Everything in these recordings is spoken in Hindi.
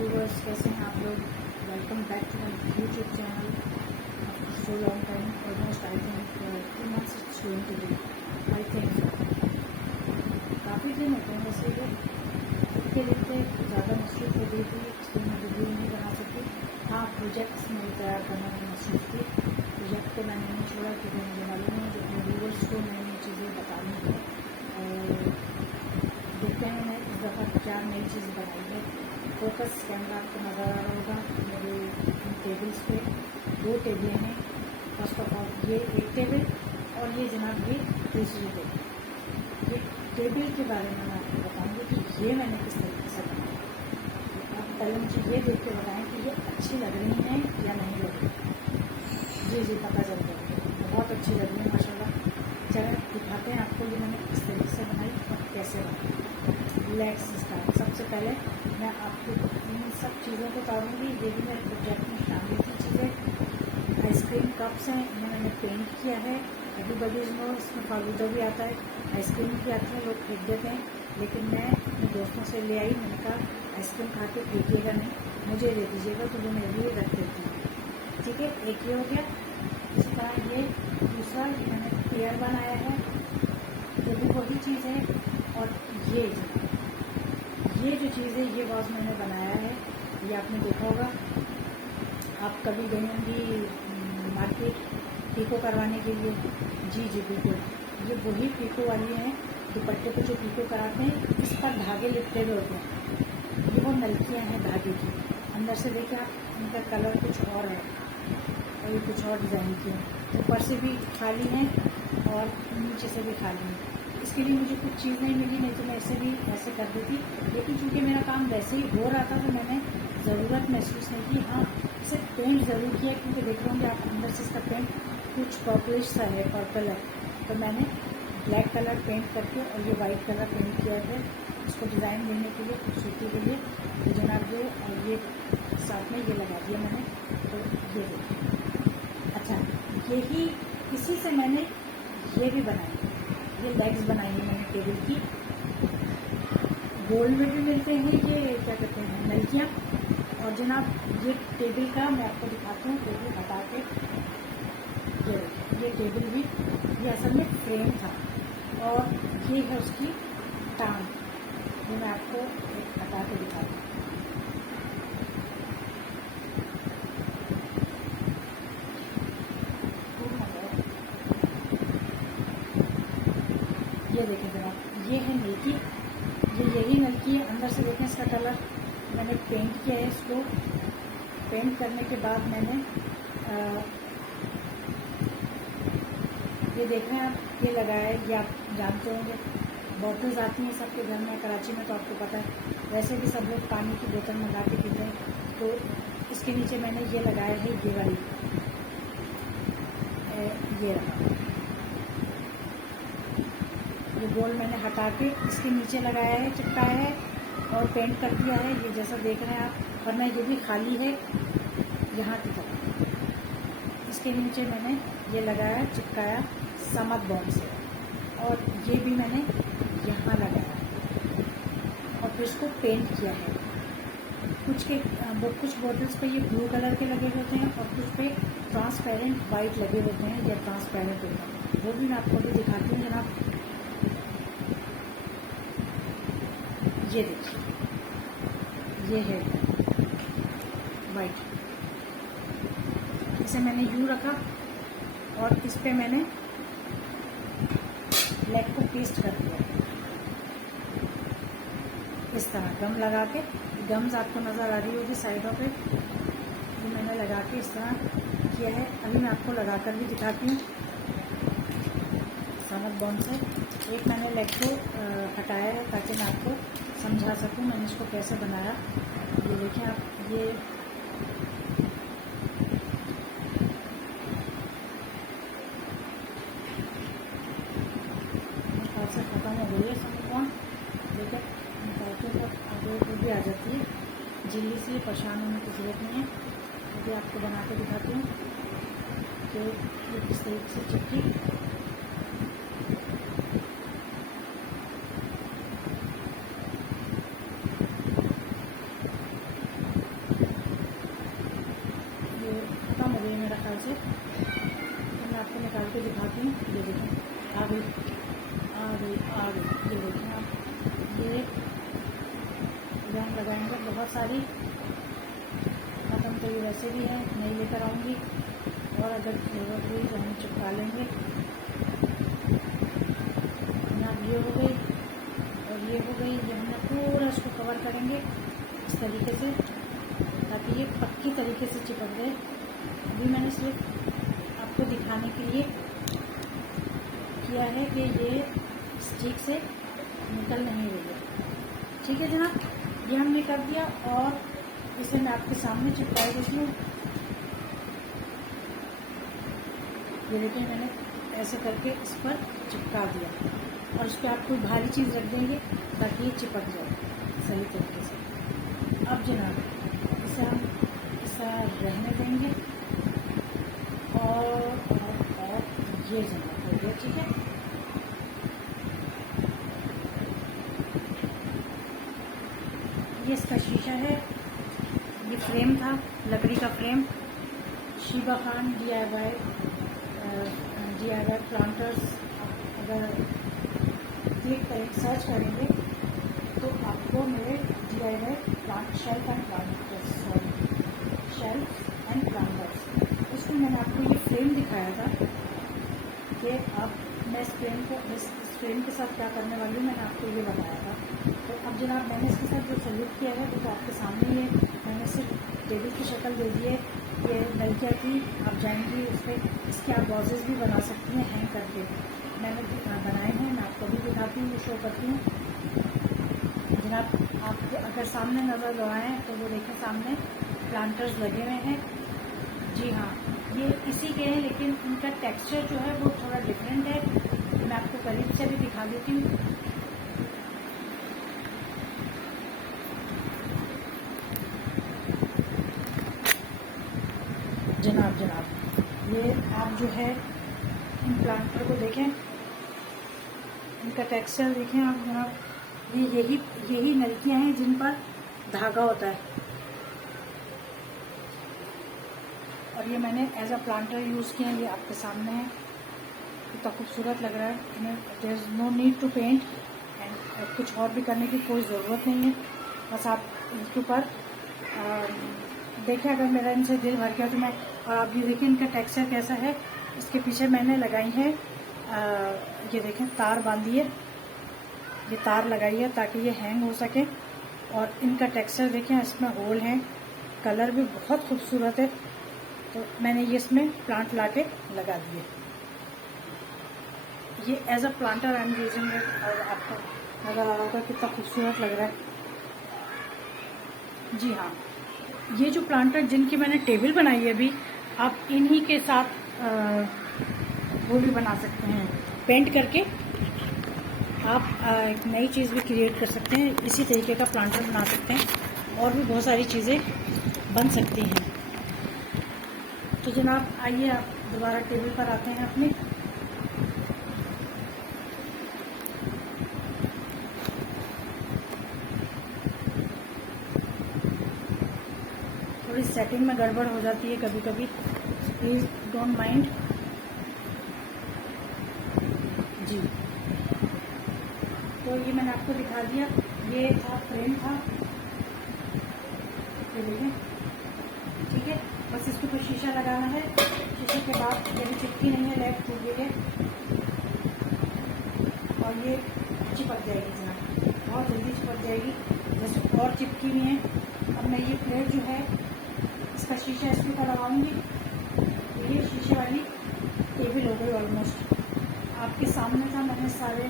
व्यूवर्स, कैसे हैं आप लोग। Welcome back to my YouTube channel. After so long time, almost I think 2 months it's going to be, I think काफ़ी दिन होते हैं वैसे। ये देखते देखते ज़्यादा मसरूफ हो गई थी, इसलिए मैं वीडियो नहीं बना सकती। हाँ, प्रोजेक्ट्स मेरे तैयार करने में मसरूफ थी। प्रोजेक्ट को मैंने नहीं छोड़ा क्योंकि मुझे मालूम है कि अपने व्यूवर्स को नई नई चीज़ें बतानी है। और देखते हैं मैं इस दफ़ा क्या नई चीज़ बनाई है। फोकस कैमरा आपको नज़र आ रहा होगा मेरे इन टेबल्स पे। 2 टेबलें हैं। फर्स्ट ऑफ ऑल ये एक टेबल और ये जनाब ये दूसरी टेबल। ये टेबल के बारे में मैं आपको बताऊंगी कि ये मैंने किस तरीके से बनाई। आप पहले मुझे ये देख के बताएं कि ये अच्छी लग रही हैं या नहीं लग रही। जी पता चल गया, बहुत अच्छी लग रही है माशाल्लाह। चलें दिखाते हैं आपको ये मैंने किस तरीके से बनाई और कैसे बनाई। Let's start. सबसे पहले मैं आपको इन सब चीज़ों को उतारूँगी। ये भी मेरे प्रोजेक्ट में शामिल थी चीज़ें। आइसक्रीम कप्स हैं, इन्हें मैंने पेंट किया है। एवरीबडी नो इसमें फालूदा भी आता है, आइसक्रीम भी आती है, लोग फेंक देते हैं। लेकिन मैं अपने दोस्तों से ले आई, मैंने कहा आइसक्रीम खा के फेंकिएगा नहीं, मुझे दे दीजिएगा तो जो मेरे लिए रख देती हूँ। ठीक है, एक ये हो गया। इसी तरह ये दूसरा मैंने पेयर बनाया है, ये भी वही चीज़ है। और ये जो चीज़ है ये वाज मैंने बनाया है। ये आपने देखा होगा, आप कभी गई होंगी मार्केट पीको करवाने के लिए। जी बिल्कुल, ये वही पीको वाली हैं। दुपट्टे पे जो पीको कराते हैं, इस पर धागे लिपटे हुए होते हैं। ये वो नलकियाँ हैं धागे की। अंदर से देखिए आप, इनका कलर कुछ और है और ये कुछ और डिज़ाइन की है। ऊपर से भी खाली हैं और नीचे से भी खाली हैं। इसके लिए मुझे कुछ चीज़ नहीं मिली, नहीं तो मैं ऐसे कर देती। लेकिन चूँकि मेरा काम वैसे ही हो रहा था तो मैंने ज़रूरत महसूस नहीं की। हाँ, इसे पेंट ज़रूर किया क्योंकि देख रहे होंगे आप अंदर से इसका पेंट कुछ पर्पलिश सा है, पर्पल है। तो मैंने ब्लैक कलर पेंट करके और ये वाइट कलर पेंट किया है इसको डिज़ाइन देने के लिए, खूबसूरती के लिए। तो जनाब ये और ये साथ में ये लगा दिया मैंने। तो ये देखिए, अच्छा यही इसी से मैंने ये भी बनाई, ये लेग्स बनाई है मैंने टेबल की। गोल्ड में भी मिलते हैं ये क्या कहते हैं नलकियाँ। और जनाब ये टेबल का मैं आपको दिखाती हूँ, टेबल हटा के। ये टेबल भी ये असल में फ्रेम था और ये है उसकी टांग। ये मैं आपको एक हटा के दिखाती हूँ। ये देखें जनाब, ये है नलकी, ये यही नलकी है। अंदर से देखें इसका कलर मैंने पेंट किया है। इसको पेंट करने के बाद मैंने ये देख रहे हैं आप, ये लगाया है। ये आप जानते होंगे बॉटल्स आती हैं सबके घर में, कराची में तो आपको पता है। वैसे भी सब लोग पानी की बोतल मंगा के पीते हैं। तो इसके नीचे मैंने ये लगाया है, ये वाली ये रहा। ये गोल मैंने हटा के इसके नीचे लगाया है, चिपकाया है और पेंट कर दिया है। ये जैसा देख रहे हैं आप, वरना ये भी खाली है यहाँ की तरफ। इसके नीचे मैंने ये लगाया, चिपकाया समद बॉन्ड से, और ये भी मैंने यहाँ लगाया और फिर इसको पेंट किया है। कुछ बॉटल्स पे ये ब्लू कलर के लगे होते हैं और कुछ पे ट्रांसपेरेंट वाइट लगे होते हैं या ट्रांसपेरेंट होते हैं। वो भी मैं आपको अभी दिखाती हूँ जनाब। ये देखिए, ये है वाइट। इसे मैंने यूँ रखा और इस पे मैंने लेग को पेस्ट कर दिया इस तरह गम लगा के। गम्स आपको नज़र आ रही होगी साइडों पे, ये मैंने लगा के इस तरह किया है। अभी मैं आपको लगा कर भी दिखाती हूँ समद बॉन्ड से। एक मैंने लेग को हटाया है ताकि मैं आपको समझा सकूं मैंने इसको कैसे बनाया। ये देखें आप, ये से ख़त्म हो गई है समझ बॉन्ड। देखिए निकालते हैं तो आगे को भी आ जाती है, झिल्ली से परेशान होने की ज़रूरत नहीं है। अभी आपको बना के दिखाती हूँ कि ये किस तरीके से चिपकी। लगाएंगे बहुत सारी, खत्म तो ये वैसे भी है, नहीं लेकर आऊँगी, और अगर ज़रूरत हुई तो हम चिपका लेंगे। अब ये हो गई और ये हो गई, ये हमने पूरा इसको कवर करेंगे इस तरीके से ताकि ये पक्की तरीके से चिपक गए। अभी मैंने सिर्फ आपको दिखाने के लिए किया है कि ये स्टिक से निकल नहीं रही है। ठीक है जनाब, ये हमने कर दिया और इसे मैं आपके सामने चिपकाए देती हूँ। ये देखिए मैंने ऐसे करके इस पर चिपका दिया और इस पर आप कोई भारी चीज़ रख देंगे ताकि ये चिपक जाए सही तरीके से। अब जनाब इसे हम ऐसा रहने देंगे और ये जनाब हो गया। ठीक है, ये इसका शीशा है, ये फ्रेम था, लकड़ी का frame, Sheeba Khan DIY planters. अगर क्लिक करें सर्च करेंगे तो आपको मेरे DIY plant shelf and planters उसमें मैंने आपको ये फ्रेम दिखाया था कि आप मैं इस फ्रेम के साथ क्या करने वाली हूँ, मैंने आपको ये बताया था। तो अब जनाब मैंने इसके साथ जो सल्यूट किया है वो तो आपके सामने ही है। मैंने सिर्फ टेबल की शक्ल दे दी है, ये नलकिया की आप जाएंगी उस पर, इसके आप बॉजेस भी बना सकती हैं हैंग करके। मैंने बनाए हैं, मैं आपको भी दिखाती हूँ, शो करती हूँ। जनाब आप अगर सामने नज़र लगाएँ तो वो देखें सामने प्लांटर्स लगे हुए हैं। जी हाँ, ये इसी के हैं लेकिन इनका टेक्सचर जो है वो थोड़ा डिफरेंट है। मैं आपको करीब से भी दिखा देती हूँ। जनाब ये आप जो है इन प्लांटर को देखें, इनका टेक्सचर देखें आप जनाब। ये यही नलकियाँ हैं जिन पर धागा होता है और ये मैंने एज अ प्लांटर यूज़ किया। ये आपके सामने है, कितना खूबसूरत लग रहा है। इन्हें there is no need to paint and कुछ और भी करने की कोई ज़रूरत नहीं है। बस आप इनके ऊपर देखें, अगर मेरा इनसे दिल भर गया तो मैं, और आप ये देखें इनका टेक्सचर कैसा है। इसके पीछे मैंने लगाई है ये देखें तार बांधी है, ये तार लगाई है ताकि ये हैंग हो सके। और इनका टेक्सचर देखें, इसमें होल हैं, कलर भी बहुत खूबसूरत है। तो मैंने ये इसमें प्लांट लाके लगा दिए। ये as a planter I am using it और आपको नज़र आ रहा होगा कितना खूबसूरत लग रहा है। जी हाँ, ये जो प्लांटर जिनकी मैंने टेबल बनाई है अभी, आप इन्हीं के साथ वो भी बना सकते हैं, पेंट करके आप एक नई चीज़ भी क्रिएट कर सकते हैं। इसी तरीके का प्लांटर बना सकते हैं और भी बहुत सारी चीज़ें बन सकती हैं। तो जनाब आइए आप दोबारा टेबल पर आते हैं अपने। थोड़ी सेटिंग में गड़बड़ हो जाती है कभी कभी, प्लीज़ डोंट माइंड। जी, तो ये मैंने आपको दिखा दिया, ये था फ्रेम था, ये देखें। ठीक है, बस इसके ऊपर शीशा लगाना है। शीशे के बाद ये भी चिपकी नहीं है, लैप टूट गई है और ये चिपक जाएगी जनाब, बहुत जल्दी चिपक जाएगी, जैसे और चिपकी हुई है। अब मैं ये प्लेट जो है इसका शीशा इसके ऊपर लगाऊंगी, तो ये शीशे वाली टेबल हो गई ऑलमोस्ट। आपके सामने था, मैंने सारे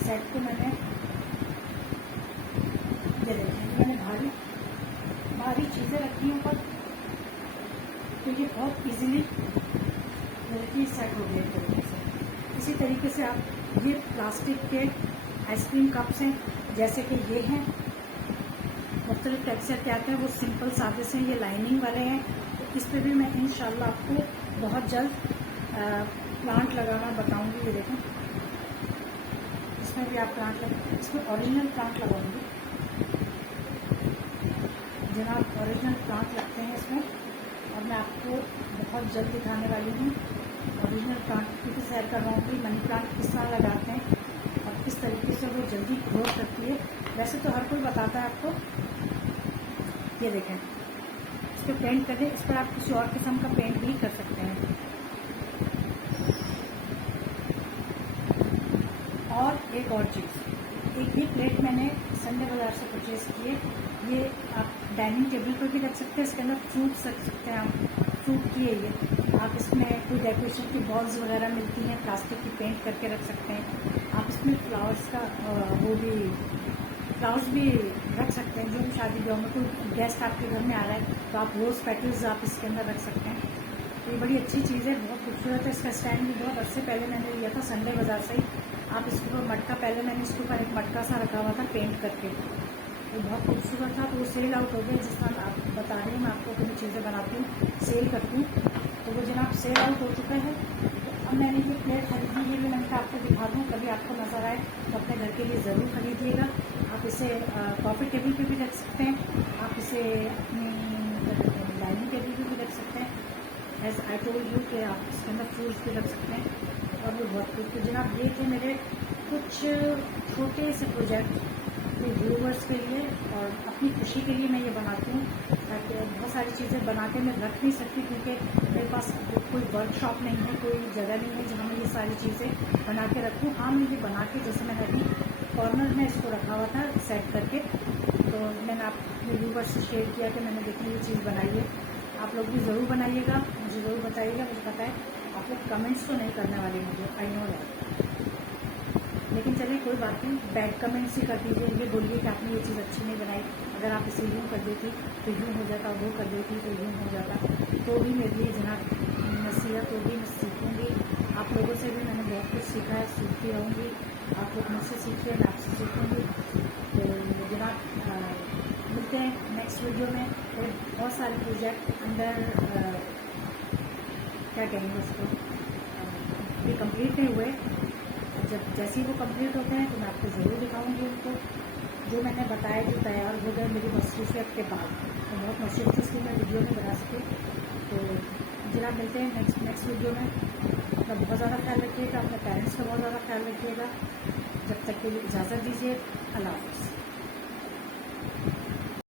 सेट को मैंने दे रखी, मैंने भारी चीज़ें रखी हैं ऊपर, तो ये बहुत इजीली सेट हो गया तरीके से। इसी तरीके से आप ये प्लास्टिक के आइसक्रीम कप्स हैं, जैसे कि ये हैं, मुख्तलिफ टेक्सचर के आते हैं, वो सिंपल सादे से, ये लाइनिंग वाले हैं। तो इस पर भी मैं इंशाल्लाह आपको बहुत जल्द प्लांट लगाना बताऊंगी। ये देखें, इसमें भी आप प्लांट लगा, इसमें ओरिजिनल प्लांट लगाऊंगी जनाब, ओरिजिनल प्लांट लगते हैं इसमें, और मैं आपको बहुत जल्द दिखाने वाली हूँ ओरिजिनल प्लांट की शेयर कर रहा हूँ कि मनी प्लांट किस तरह लगाते हैं और किस तरीके से वो जल्दी ग्रोथ करती है। वैसे तो हर कोई बताता है आपको, ये देखें, इस पर पेंट कर दें। इस पर आप किसी और किस्म का पेंट भी कर सकते हैं। और एक और चीज़, एक ये प्लेट मैंने संडे बाज़ार से परचेज़ की है। ये आप डाइनिंग टेबल पर भी रख सकते हैं, इसके अंदर फ्रूट्स रख सकते हैं आप, फ्रूट की है ये। आप इसमें कोई डेकोरेशन की बॉल्स वगैरह मिलती हैं, प्लास्टिक की पेंट करके रख सकते हैं। आप इसमें फ्लावर्स का फ्लावर्स भी रख सकते हैं। जो भी शादी ब्याह में कोई गेस्ट आपके घर में आ रहा है तो आप रोज़ पेटल्स आप इसके अंदर रख सकते हैं। तो ये बड़ी अच्छी चीज़ है, बहुत खूबसूरत है। इसका स्टैंड भी बहुत अर्से पहले मैंने लिया था संडे बाज़ार से ही। आप इसके ऊपर मटका, पहले मैंने इसके ऊपर एक मटका सा रखा हुआ था पेंट करके, वो बहुत खूबसूरत था। तो वो सेल आउट हो गया, जिस तरह आप बता रहे हैं मैं आपको कभी चीज़ें बनाती हूँ, सेल करती हूँ, तो वो जनाब सेल आउट हो चुका है। तो अब मैंने ये प्लेट खरीदनी है, मैंने कहा आपको दिखा दूँ, कभी आपको नज़र आए तो अपने घर के लिए ज़रूर खरीदिएगा। आप इसे कॉफ़ी टेबल पे भी रख सकते हैं, आप इसे अपनी डाइनिंग टेबल पे भी रख सकते हैं। एज आई टोल्ड यू कि आप इसके अंदर फ्रूट्स भी रख सकते हैं, और भी बहुत कुछ। तो जनाब ये थे मेरे कुछ छोटे से प्रोजेक्ट अपने व्यूवर्स के लिए और अपनी खुशी के लिए मैं ये बनाती हूँ, ताकि बहुत सारी चीज़ें बना के मैं रख नहीं सकती, क्योंकि मेरे पास कोई वर्कशॉप नहीं है, कोई जगह नहीं है जहाँ मैं ये सारी चीज़ें बना के रखूँ। हाँ, मैं ये बना के, जैसे मैंने अभी कॉर्नर में इसको रखा हुआ था सेट करके, तो मैंने अपने व्यूवर्स से शेयर किया कि मैंने देखिए ये चीज़ बनाई है। आप लोग भी ज़रूर बनाइएगा, मुझे ज़रूर बताइएगा। मुझे पता है आप लोग कमेंट्स तो नहीं करने वाले मुझे, आई नो दैट, लेकिन चलिए कोई बात नहीं, बैड कमेंट्स ही कर दीजिए, ये बोलिए कि आपने ये चीज़ अच्छी नहीं बनाई, अगर आप इसे यूँ कर देती तो यूँ हो जाता, वो कर देती तो यूँ हो जाता। तो भी मेरे लिए जनाब नसीहत होगी, मैं सीखूँगी। आप लोगों से भी मैंने बहुत कुछ सीखा है, सीखती रहूँगी। आप लोग मुझसे सीखिए, मैं आपसे सीखूँगी। तो जनाब मिलते हैं नेक्स्ट वीडियो में। और बहुत सारे प्रोजेक्ट अंदर क्या कहेंगे उसको, ये कंप्लीट नहीं हुए। जब जैसे ही वो कंप्लीट होते हैं तो मैं आपको ज़रूर दिखाऊंगी उनको, जो मैंने बताया, जो तैयार हो गए मेरी मसरूफियत के बाद। तो बहुत मसरूफ थी इसलिए मैं वीडियो में बना सके। तो जनाब मिलते हैं नेक्स्ट वीडियो में। अपना बहुत ज़्यादा ख्याल रखिएगा, अपने पेरेंट्स का बहुत ज़्यादा ख्याल रखिएगा। जब तक के लिए इजाज़त दीजिए, अल्लाह हाफ़िज़।